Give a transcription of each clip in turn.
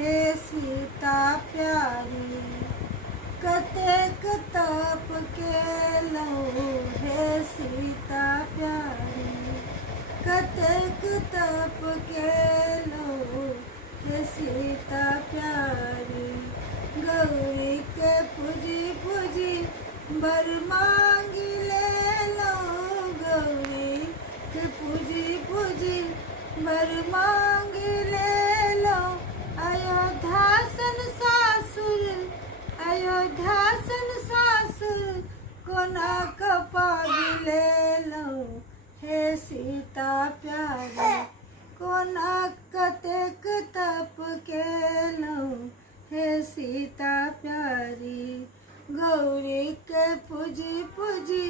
हे सीता प्यारी कतेक तप केलहुँ हे सीता प्यारी कतेक तप केलहुँ हे सीता प्यारी गौरी के पूजी पूजी बर मांगी लेलहुँ गौरी के पूजी पूजी बर मांगी लेलहुँ अयोध्यासन सासुर कोना कपागी लेलहुँ हे सीता प्यारी कोना कतेक तप केलहुँ हे सीता प्यारी गौरी के पूजी पूजी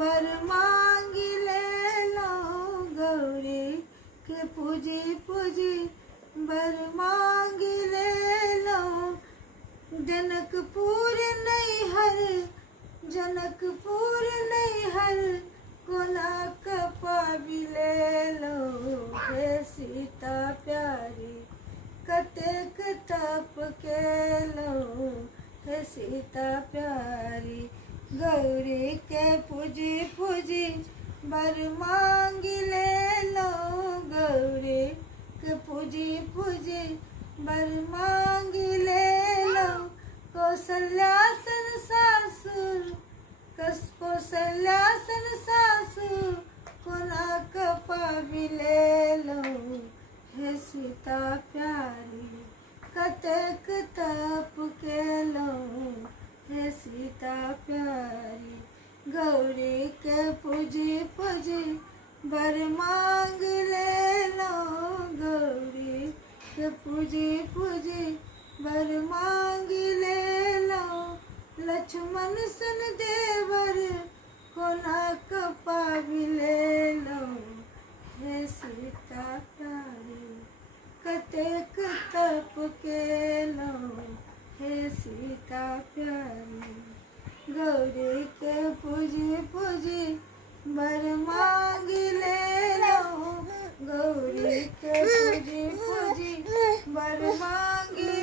बर मांगी लेलहुँ गौरी के पूजी पूजी बर मांगी लेलहुँ जनकपुर नैहर कोना कपाबी लेलहुँ हे सीता प्यारी कतेक तप केलहुँ हे सीता प्यारी गौरी के पूजी पूजी बर मांगी लेलहुँ गौरी के पूजी पूजी बर मांगी लेलहुँ कौशल्यासन सासुर कोना कपाबी लेलहुँ हे सीता प्यारी कतेक तप केलहुँ हे सीता प्यारी गौरी के पूजी पूजी बर मांग लेलहुँ गौरी के पूजी पूजी बर मांग लेलहुँ लक्ष्मण सन देवर कोना कपाबी लेलहुँ हे सीता प्यारी कतेक तप केलहुँ हे सीता प्यारी गौरी के पूजी पूजी बर मांग लेलहुँ गौरी के पूजी पूजी बर मांग